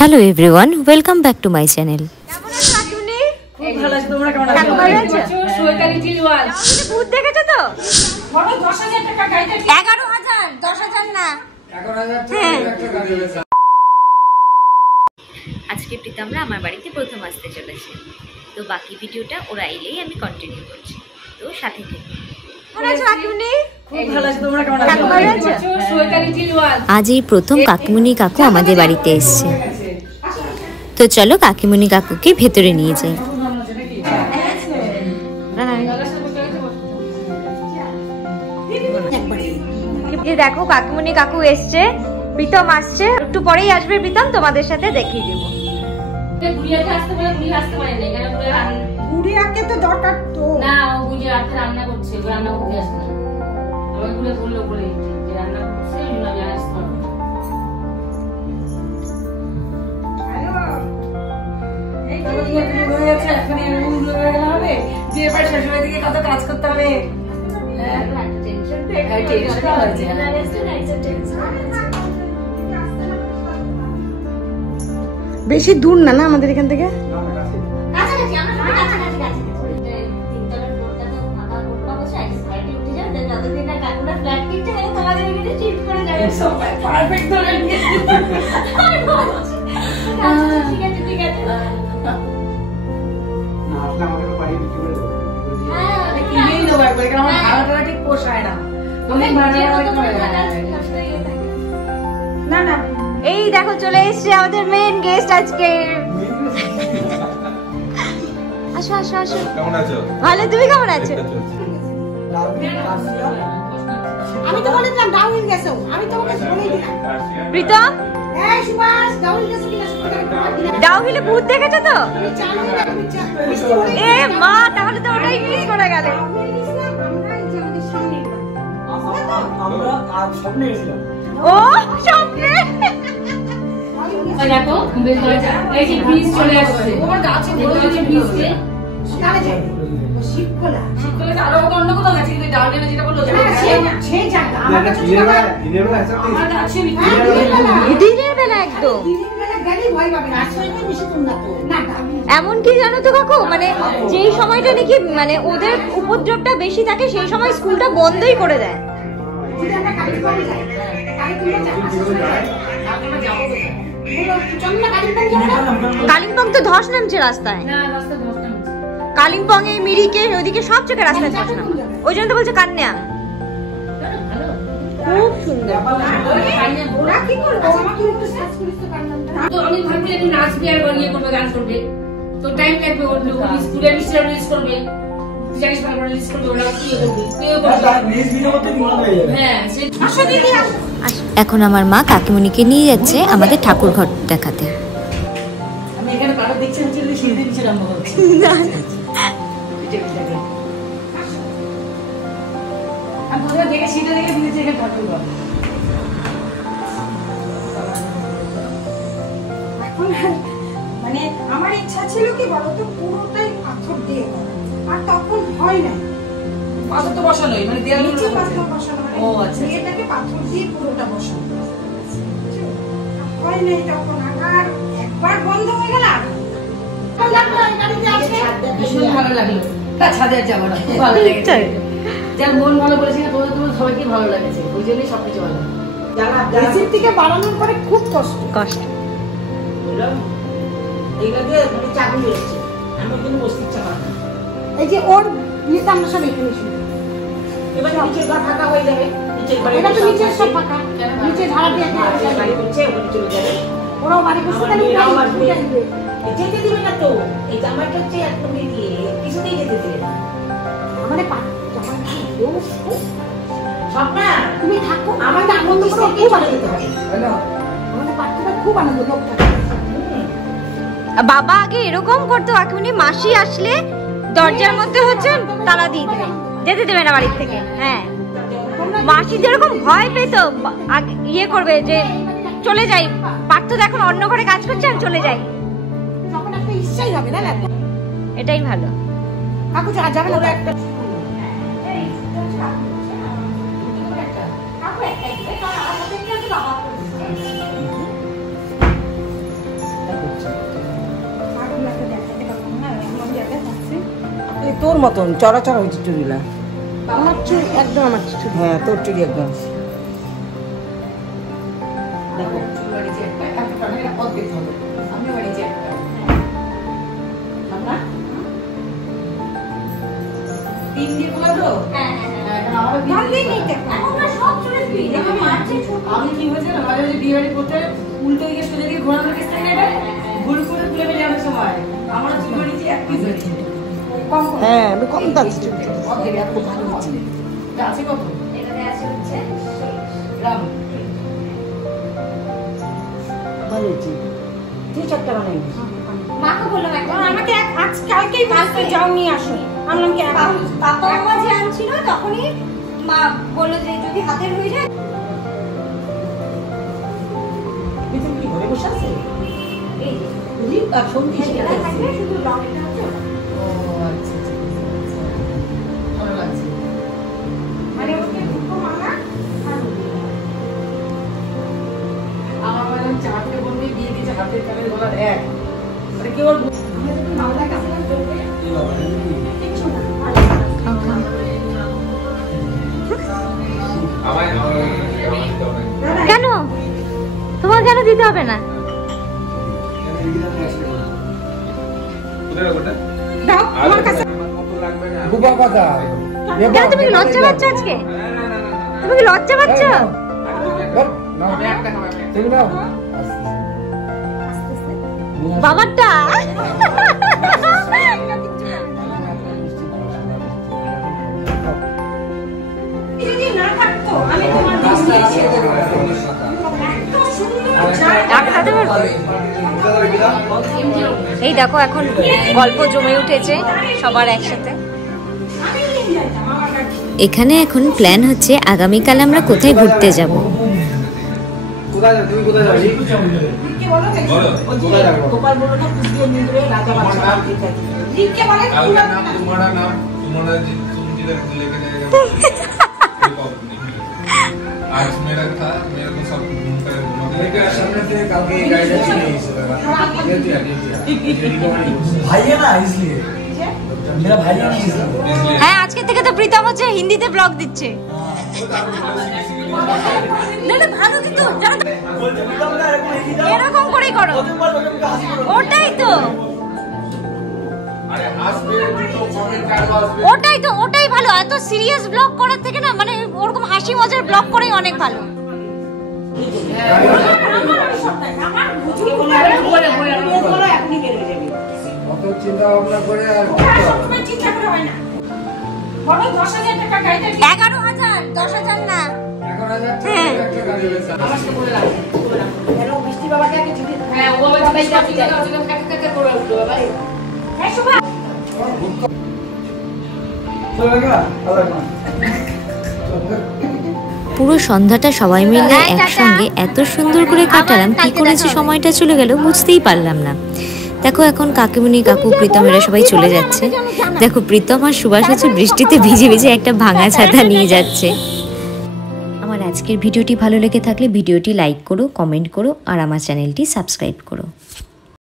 Hello everyone, welcome back to my channel. আজকে প্রীতমরা আমার বাড়িতে প্রথম আসতে চলেছে, তো বাকি ভিডিওটা ওরা এলেই আমি কন্টিনিউ করছি, তো সাথে থেকে। আজ এই প্রথম কাকিমুনি কাকু আমাদের বাড়িতে এসছে, তো চলো কাকিমুনি কাকুকে ভেতরে নিয়ে যাই। দেখো কাকিমুনি কাকু এসছে, প্রীতম আসছে, একটু পরেই আসবে প্রীতম, তোমাদের সাথে দেখিয়ে দেবো। গুড়িয়াকে তো দরকার তো না, ও বুঝে আর রান্না করছে, রান্না করতে আসছে না। আমি বলে বললো বলে যে রান্না করছে না, জানাস তো। হ্যালো, এই তো তুমি হয়ে গেছে, এখন এমন হয়ে গেল হবে যে এবার শ্বশুরের দিকে কত কাজ করতে হবে। টেনশন হচ্ছে বেশি দূর না না আমাদের এখান থেকে। না না, এই দেখো চলে এসছে আমাদের মেইন গেস্ট আজকে। আসো আসো আসো, কেমন আছো? ভালো, তুমি কেমন আছো? আমি তো বলেছিলাম ডাউন গেছো, আমি তোমাকে বলেই দিলাম। প্রীতম, এই সুভাষ, ডাউন গেছো কিনা ডাউ হিলে ভূত দেখেছো তো? তুমি জানো না, তুমি এ মা, তাহলে তো ওটাই মিস করে গেলে। ও স্বপ্নে দেখো এই যে ব্রিজ চলে আসছে, ওর গাছে বড় যে ব্রিজে তাহলে যাই শিবকলা শীতকালে আরো অন্য কোথাও গেছে, কিন্তু ডাউনে যেটা বললো সেই জায়গা আমাকে তো আমার গাছে দিনের বেলা একদম দিনের বেলা গেলেই ভয় পাবে না, আসলে বেশি দূর না তো না। এমন কি জানো তো কাকু, মানে যেই সময়টা নাকি মানে ওদের উপদ্রবটা বেশি থাকে সেই সময় স্কুলটা বন্ধই করে দেয়। যদি আমরা কালিম্পং যাই, কালিম্পং তো ধস নামছে রাস্তায়, না রাস্তা ধরতাম কালিম্পং এ মিরিকে ওইদিকে সব জায়গায় রাস্তায় ধস নামে, ওই জন্য তো বলছে কান্যা। খুব সুন্দর। ওরা কি করবে, আমাকে একটু সার্চ করিস তো কান্নাটা। তো আমি ভাবছি একটু নাচবে আর ইয়ে করবে, গান করবে, তো টাইম লাগবে, ওর স্কুলে রিলিজ করবে, জানিস ভালো রিলিজ করবে, ওরা কি করবে, কেউ করবে। হ্যাঁ, আসো দিদি আসো। এখন আমার মা কাকিমুনিকে নিয়ে যাচ্ছে আমাদের ঠাকুর ঘর দেখাতে। আমি এখানে কারো দেখছি না, চলে সিঁড়ি নিচে নামবো হচ্ছে আর তোরা দেখে সিঁড়ি দেখে দিয়েছে এখানে ঠাকুর ঘর। এখন মানে আমার ইচ্ছা ছিল কি বলতো, পুরোটাই পাথর দিয়ে করা, আর তখন হয় না, পাথর তো বসানোই, মানে দেয়াল নিচে পাথর বসানো, ও আচ্ছা, এটাকে পাথর দিয়ে পুরোটা বসানো হয় নাই তখন। আর একবার বন্ধ হয়ে গেল ভীষণ ভালো লাগলো। ছাদে যাবো না, খুব ভালো লেগেছে, যার মন ভালো বলেছি না, তোমাদের তোমার সবাইকে ভালো লেগেছে, ওই জন্যই সবকিছু ভালো। নিচের থেকে বাড়ানোর পরে খুব কষ্ট কষ্ট। এই যে ওর নিচে আমরা সব এখানে শুনি, এটা তো নিচের সব ফাঁকা, নিচে ধারা দিয়ে ওরাও বাড়ি বসে যেতে দিবে না তো। এই জামাইটা হচ্ছে একদম দিয়ে কিছুতেই যেতে দিবে না। আমাদের স্বপ্না তুমি থাকো, আমাদের আনন্দ করে খুব আনন্দ হবে, আমাদের পার্টিটা খুব আনন্দ লোক থাকে। বাবা আগে এরকম করতো, কাকিমুনি মাসি আসলে দরজার মধ্যে হচ্ছে তালা দিয়ে দেবে, যেতে দেবে না বাড়ির থেকে। হ্যাঁ, মাসি যেরকম ভয় পেত, ইয়ে করবে যে চলে যাই, পার্থ তো এখন অন্য ঘরে কাজ করছে, আমি চলে যাই, তখন একটা ইচ্ছাই হবে না। এটাই ভালো। কাকু যাবে না একটা তোর মতন চড়া চড়া হয়েছে চুড়িলা। আমার চুল একদম আমার চুল। হ্যাঁ তোর চুড়ি একদম দেখো চুল বাড়িয়েছে একটা অর্ধেক হবে আমি বাড়িয়েছি একটা আপনার 3 দিয়ে খোলাবো। হ্যাঁ আমার ধান দিয়ে নিতে এখন না সব চুলে তুই দেখো মারছে ছোট। আমি কি হয়েছে না মাঝে মাঝে বিয়ে বাড়ি করতে উল্টো দিকে সোজা দিকে ঘোরানোর কেস থাকে না ভুল করে তুলে ফেলে অনেক সময় আমার চুল বাড়িয়েছি এক পিস হয়েছে। হ্যাঁ আমি কম যাচ্ছি অর্ধেক এত ভালো হচ্ছে এটা আছে কত এটাতে আছে হচ্ছে গ্রাম ভালো হচ্ছে 3-4 টাকা নেই। মাকে বললাম এখন আমাকে আজ কালকেই বলতে যাও নিয়ে আসো। আমলাম কি পাপা মা যে আনছিল তখনই মা বলল যে যদি হাতের হয়ে যায় তুমি কি ঘরে বসে আছে এই বুঝি আর ফোন দিছি এটা থাকবে শুধু লকটা আছে ও আচ্ছা আচ্ছা ভালো লাগছে মানে ওকে দুটো মানা আর আমার মানে চারটে বলবি দিয়ে দিয়েছে হাতের কানের গলার এক মানে কি বলবো মামলা কাছে না চলবে কিছু না কেন তোমার কেন দিতে হবে না দাও আমার কাছে বুবা কথা কেন তুমি কি লজ্জা পাচ্ছ আজকে তুমি কি লজ্জা পাচ্ছ তুমি নাও বাবারটা এই দেখো এখন গল্প জমে উঠেছে সবার একসাথে। এখানে এখন প্ল্যান হচ্ছে আগামীকাল আমরা কোথায় ঘুরতে যাব। কোথায় যাবে তুমি কোথায় যাবে কি বলো কোথায় যাবো গোপাল বলো না কুস্তি নিয়ে রাজা বাদশা লিখকে বলে तुम्हारा नाम तुम्हारा तुम जिधर लेके जाएगा आज मेरा था मेरा तो सब घूमता है लेके सामने से कल के गाइड भाई है ना इसलिए मेरा भाई है ना इसलिए হ্যাঁ আজকে থেকে তো প্রীতম হচ্ছে হিন্দিতে ব্লগ দিচ্ছে। না না ভালো কিন্তু এরকম করেই করো ওটাই তো अरे आज मेरे तो कमेंट कर दो ওটাই ভালো। এত সিরিয়াস ব্লগ করার থেকে না মানে ওরকম হাসি মজার ব্লগ করাই অনেক ভালো। কত চিন্তা ভাবনা করে আর 11,000 10,000 না। 11,000 একটা গাড়ি হয়েছে আমার সাথে বলে লাগে কেন বৃষ্টি বাবাটাকে যদি হ্যাঁ ও বাবা তাই চাপি লাগা ওটা কাকা করে উঠলো বাবা হ্যাঁ শুভা পুরো সন্ধ্যাটা সবাই মিলে একসঙ্গে এত সুন্দর করে কাটালাম, কি করেছে সময়টা চলে গেল বুঝতেই পারলাম না। দেখো এখন কাকিমুনি কাকু প্রীতমেরা সবাই চলে যাচ্ছে। দেখো প্রীতম আর সুভাষ হচ্ছে বৃষ্টিতে ভিজে ভিজে একটা ভাঙা ছাতা নিয়ে যাচ্ছে। আমার আজকের ভিডিওটি ভালো লেগে থাকলে ভিডিওটি লাইক করো, কমেন্ট করো আর আমার চ্যানেলটি সাবস্ক্রাইব করো।